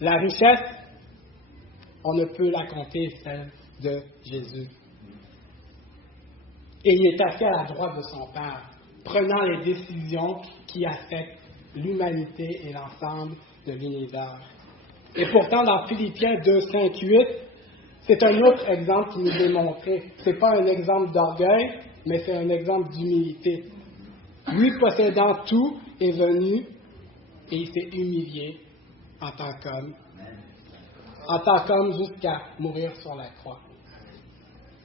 La richesse, on ne peut la compter, celle de Jésus. Et il est assis à la droite de son Père, prenant les décisions qui affectent l'humanité et l'ensemble de l'univers. Et pourtant, dans Philippiens 2, 5, 8, c'est un autre exemple qui nous est montré. Ce n'est pas un exemple d'orgueil, mais c'est un exemple d'humilité. Lui, possédant tout, est venu et il s'est humilié en tant qu'homme. En tant qu'homme jusqu'à mourir sur la croix.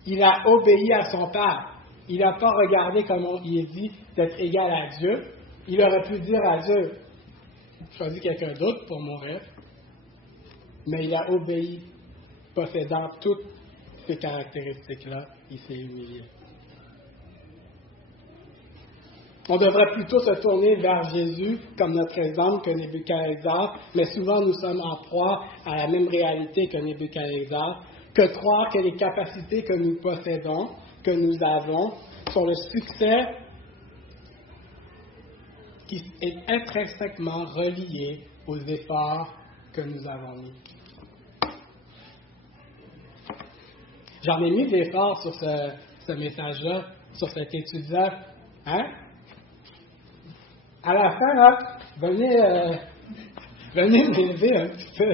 Il a obéi à son Père. Il n'a pas regardé, comme il est dit, d'être égal à Dieu. Il aurait pu dire à Dieu, choisis quelqu'un d'autre pour mourir. Mais il a obéi, possédant toutes ces caractéristiques-là, il s'est humilié. On devrait plutôt se tourner vers Jésus comme notre exemple que Nebuchadnezzar, mais souvent nous sommes en proie à la même réalité que Nebuchadnezzar, que croire que les capacités que nous possédons, que nous avons, sont le succès qui est intrinsèquement relié aux efforts que nous avons mis. J'en ai mis d'efforts sur ce message-là, sur cette étude-là. Hein? À la fin, là, venez m'élever un petit peu.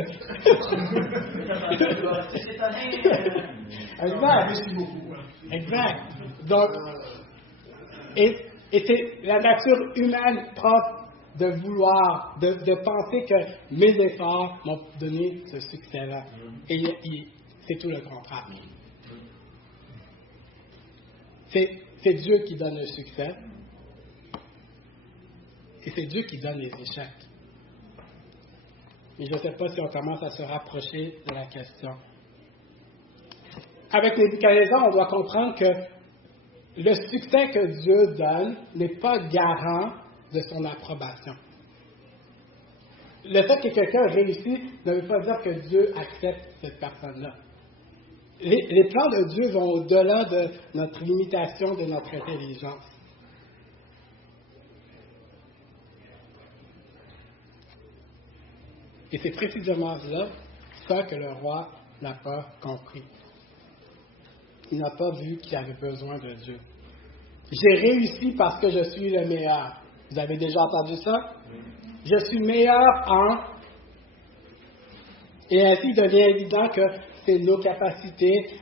Exact. Exact. Donc, et c'est la nature humaine propre de vouloir, de penser que mes efforts m'ont donné ce succès-là. Et c'est tout le contraire. C'est Dieu qui donne le succès. Et c'est Dieu qui donne les échecs. Mais je ne sais pas si on commence à se rapprocher de la question. Avec Nebuchadnezzar, on doit comprendre que le succès que Dieu donne n'est pas garant de son approbation. Le fait que quelqu'un réussit ne veut pas dire que Dieu accepte cette personne-là. Les plans de Dieu vont au-delà de notre limitation, de notre intelligence. Et c'est précisément là, ça que le roi n'a pas compris. Il n'a pas vu qu'il avait besoin de Dieu. J'ai réussi parce que je suis le meilleur. Vous avez déjà entendu ça? Je suis meilleur en... Et ainsi, il devient évident que c'est nos capacités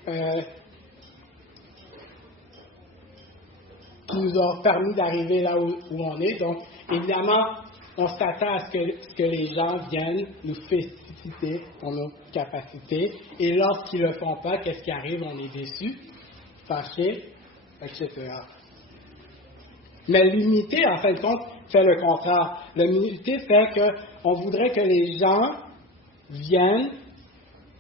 qui nous ont permis d'arriver là où on est. Donc, évidemment, on s'attend à ce que les gens viennent nous féliciter pour nos capacités. Et lorsqu'ils ne le font pas, qu'est-ce qui arrive? On est déçus, fâchés, etc. Mais l'humilité, en fin de compte, fait le contraire. L'humilité fait qu'on voudrait que les gens viennent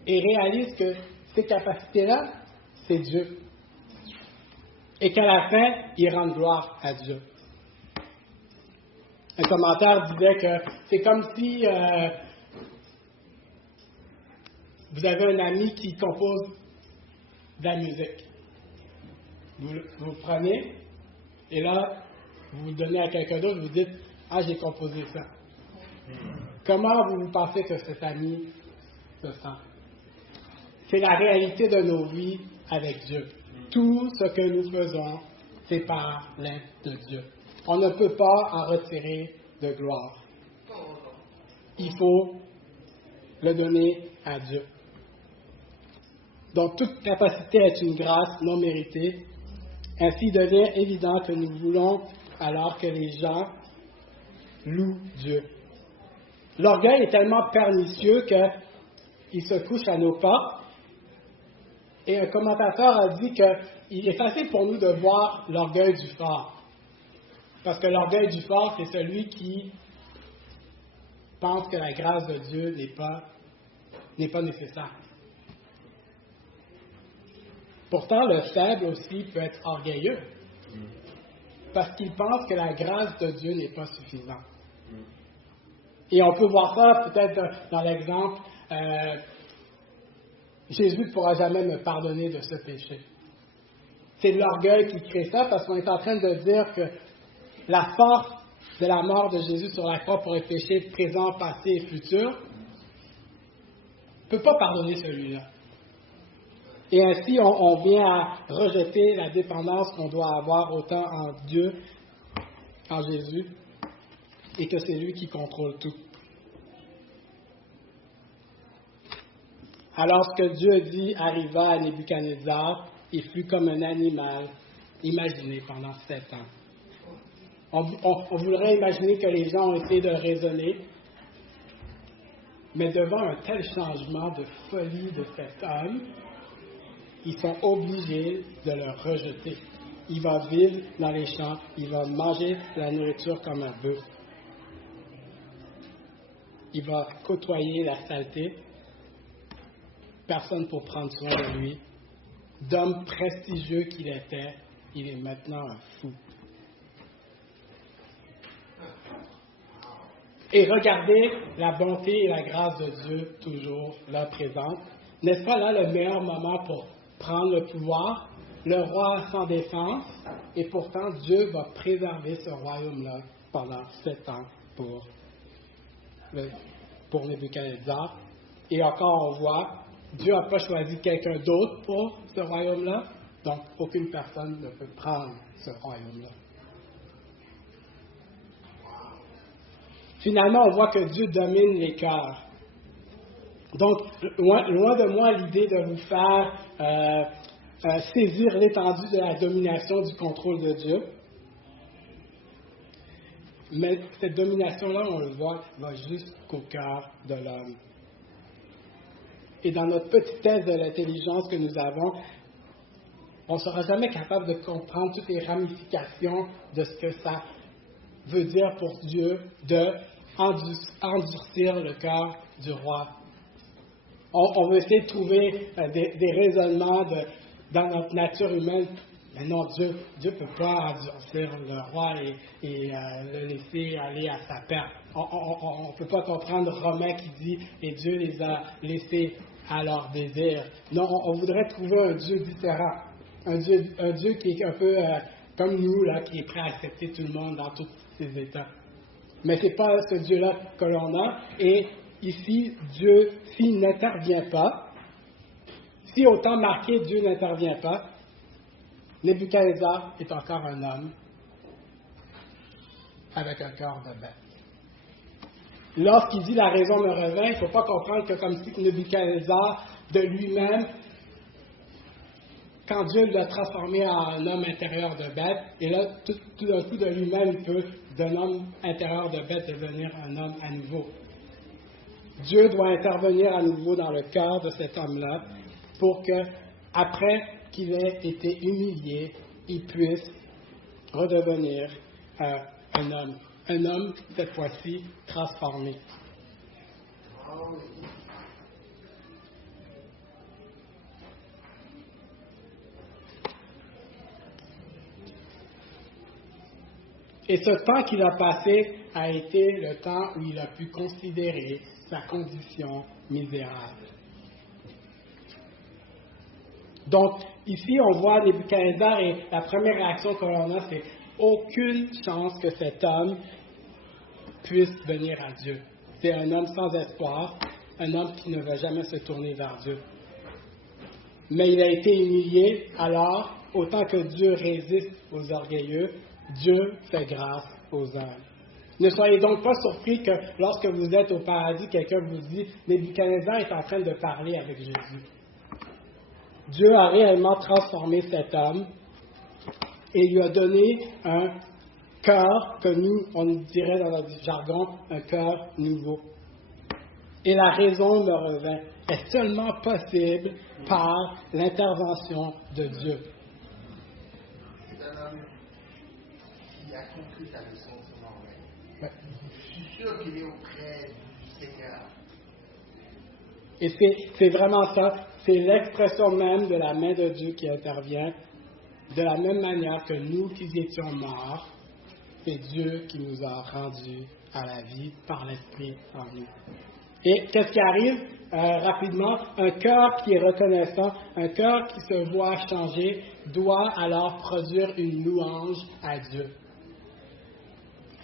et réalisent que ces capacités-là, c'est Dieu. Et qu'à la fin, ils rendent gloire à Dieu. Un commentaire disait que c'est comme si vous avez un ami qui compose de la musique. Vous le prenez et là, vous le donnez à quelqu'un d'autre, vous dites « Ah, j'ai composé ça ». Comment vous pensez que cet ami se sent? C'est la réalité de nos vies avec Dieu. Tout ce que nous faisons, c'est par l'aide de Dieu. On ne peut pas en retirer de gloire. Il faut le donner à Dieu. Donc, toute capacité est une grâce non méritée. Ainsi, il devient évident que nous voulons alors que les gens louent Dieu. L'orgueil est tellement pernicieux qu'il se couche à nos portes. Et un commentateur a dit qu'il est facile pour nous de voir l'orgueil du fort. Parce que l'orgueil du fort, c'est celui qui pense que la grâce de Dieu n'est pas nécessaire. Pourtant, le faible aussi peut être orgueilleux. Parce qu'il pense que la grâce de Dieu n'est pas suffisante. Et on peut voir ça peut-être dans l'exemple, Jésus ne pourra jamais me pardonner de ce péché. C'est l'orgueil qui crée ça parce qu'on est en train de dire que la force de la mort de Jésus sur la croix pour les péchés présents, passés et futurs ne peut pas pardonner celui-là. Et ainsi, on vient à rejeter la dépendance qu'on doit avoir autant en Dieu, en Jésus, et que c'est lui qui contrôle tout. Alors, ce que Dieu dit arriva à Nebuchadnezzar, il fut comme un animal imaginé pendant 7 ans. On voudrait imaginer que les gens ont essayé de raisonner, mais devant un tel changement de folie de cet homme, ils sont obligés de le rejeter. Il va vivre dans les champs, il va manger de la nourriture comme un bœuf. Il va côtoyer la saleté. Personne pour prendre soin de lui. D'homme prestigieux qu'il était, il est maintenant un fou. Et regardez la bonté et la grâce de Dieu toujours là présente. N'est-ce pas là le meilleur moment pour prendre le pouvoir? Le roi sans défense, et pourtant Dieu va préserver ce royaume-là pendant 7 ans pour Nebuchadnezzar. Et encore on voit, Dieu n'a pas choisi quelqu'un d'autre pour ce royaume-là, donc aucune personne ne peut prendre ce royaume-là. Finalement, on voit que Dieu domine les cœurs. Donc, loin de moi l'idée de vous faire saisir l'étendue de la domination du contrôle de Dieu. Mais cette domination-là, on le voit, va jusqu'au cœur de l'homme. Et dans notre petitesse de l'intelligence que nous avons, on ne sera jamais capable de comprendre toutes les ramifications de ce que ça veut dire pour Dieu de endurcir le cœur du roi. On veut essayer de trouver des raisonnements dans notre nature humaine. Mais non, Dieu ne peut pas endurcir le roi et le laisser aller à sa perte. On ne peut pas comprendre Romain qui dit « et Dieu les a laissés à leur désir ». Non, on voudrait trouver un Dieu différent. Un Dieu qui est un peu comme nous, là, qui est prêt à accepter tout le monde dans tous ses états. Mais ce n'est pas ce Dieu-là que l'on a. Et ici, Dieu, s'il n'intervient pas, si au temps marqué, Dieu n'intervient pas, Nebuchadnezzar est encore un homme avec un cœur de bête. Lorsqu'il dit la raison me revint, il ne faut pas comprendre que comme si Nebuchadnezzar de lui-même, quand Dieu l'a transformé en un homme intérieur de bête, et là, tout d'un coup de lui-même, il peut, d'un homme intérieur de bête, devenir un homme à nouveau. Dieu doit intervenir à nouveau dans le cœur de cet homme-là pour que, après qu'il ait été humilié, il puisse redevenir un homme. Un homme, cette fois-ci, transformé. Et ce temps qu'il a passé a été le temps où il a pu considérer sa condition misérable. Donc, ici, on voit Nebuchadnezzar et la première réaction que l'on a, c'est aucune chance que cet homme puisse venir à Dieu. C'est un homme sans espoir, un homme qui ne va jamais se tourner vers Dieu. Mais il a été humilié, alors, autant que Dieu résiste aux orgueilleux, Dieu fait grâce aux humbles. Ne soyez donc pas surpris que lorsque vous êtes au paradis, quelqu'un vous dit « Nebuchadnezzar est en train de parler avec Jésus ». Dieu a réellement transformé cet homme et lui a donné un cœur que nous, on dirait dans notre jargon, un cœur nouveau. Et la raison me revint. Est seulement possible par l'intervention de Dieu. C'est un homme qui a compris sa leçon de son orgueil. Ouais. Je suis sûr qu'il est auprès du Seigneur. Et c'est vraiment ça. C'est l'expression même de la main de Dieu qui intervient. De la même manière que nous qui étions morts, c'est Dieu qui nous a rendus à la vie par l'Esprit en nous. Et qu'est-ce qui arrive rapidement? Un cœur qui est reconnaissant, un cœur qui se voit changer, doit alors produire une louange à Dieu.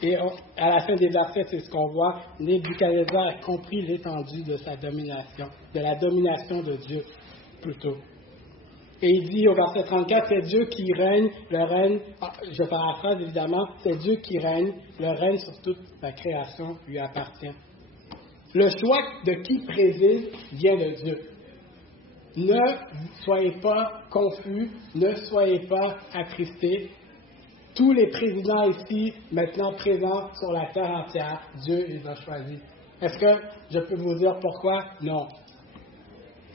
Et à la fin des versets, c'est ce qu'on voit. Nebuchadnezzar a compris l'étendue de sa domination, de la domination de Dieu, plutôt. Et il dit au verset 34, c'est Dieu qui règne, le règne, je paraphrase évidemment, c'est Dieu qui règne, le règne sur toute la création lui appartient. Le choix de qui préside vient de Dieu. Ne soyez pas confus, ne soyez pas attristés. Tous les présidents ici, maintenant présents sur la terre entière, Dieu les a choisis. Est-ce que je peux vous dire pourquoi? Non.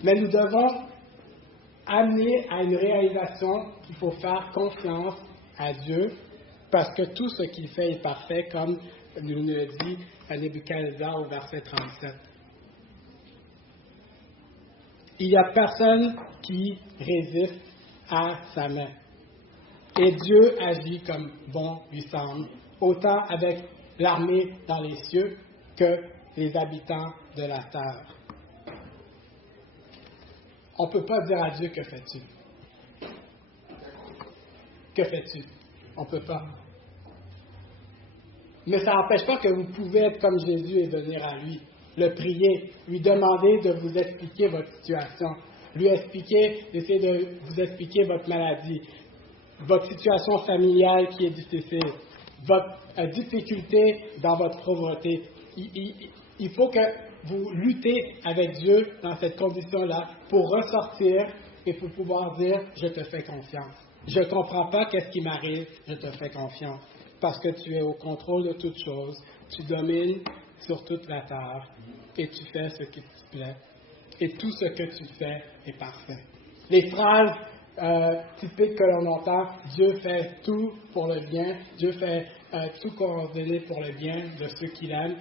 Mais nous devons amener à une réalisation qu'il faut faire confiance à Dieu, parce que tout ce qu'il fait est parfait, comme nous le dit Nebuchadnezzar au verset 37. Il n'y a personne qui résiste à sa main. Et Dieu agit comme bon lui semble, autant avec l'armée dans les cieux que les habitants de la terre. On ne peut pas dire à Dieu, que fais-tu? Que fais-tu? On ne peut pas. Mais ça n'empêche pas que vous pouvez être comme Jésus et venir à lui, le prier, lui demander de vous expliquer votre situation, lui expliquer, essayer de vous expliquer votre maladie, votre situation familiale qui est difficile, votre difficulté dans votre pauvreté. Il faut que vous luttez avec Dieu dans cette condition-là pour ressortir et pour pouvoir dire « Je te fais confiance. Je ne comprends pas qu'est-ce qui m'arrive, je te fais confiance. Parce que tu es au contrôle de toutes choses, tu domines sur toute la terre et tu fais ce qui te plaît. Et tout ce que tu fais est parfait. » Les phrases typiques que l'on entend, Dieu fait tout pour le bien, Dieu fait tout coordonné pour le bien de ceux qu'il aime.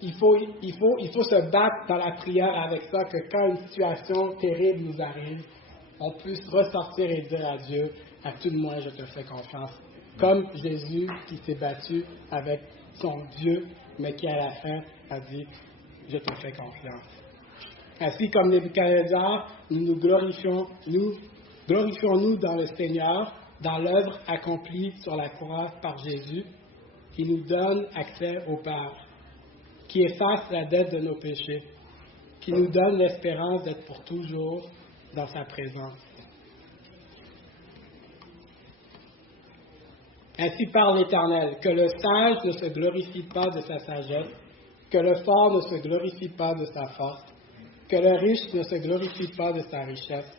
Il faut se battre dans la prière avec ça, que quand une situation terrible nous arrive, on puisse ressortir et dire à Dieu, à tout de moins, je te fais confiance. Comme Jésus qui s'est battu avec son Dieu, mais qui à la fin a dit, je te fais confiance. Ainsi comme Nebuchadnezzar, nous glorifions-nous dans le Seigneur, dans l'œuvre accomplie sur la croix par Jésus, qui nous donne accès au Père, qui efface la dette de nos péchés, qui nous donne l'espérance d'être pour toujours dans sa présence. Ainsi parle l'Éternel, que le sage ne se glorifie pas de sa sagesse, que le fort ne se glorifie pas de sa force, que le riche ne se glorifie pas de sa richesse,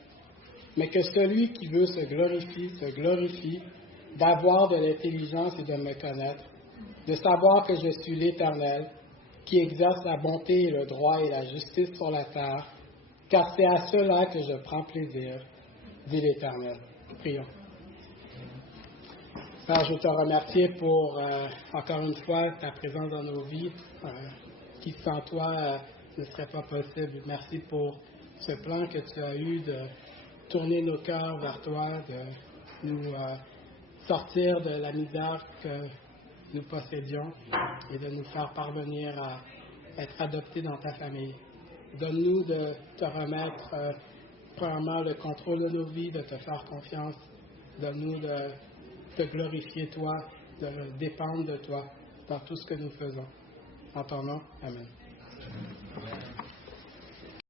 mais que celui qui veut se glorifie d'avoir de l'intelligence et de me connaître, de savoir que je suis l'Éternel, qui exerce la bonté et le droit et la justice sur la terre, car c'est à cela que je prends plaisir, dit l'Éternel. Prions. Père, je veux te remercier pour, encore une fois, ta présence dans nos vies, qui sans toi ne serait pas possible. Merci pour ce plan que tu as eu de tourner nos cœurs vers toi, de nous sortir de la misère que nous possédions et de nous faire parvenir à être adoptés dans ta famille. Donne-nous de te remettre, premièrement, le contrôle de nos vies, de te faire confiance. Donne-nous de te glorifier toi, de dépendre de toi dans tout ce que nous faisons. En ton nom, Amen.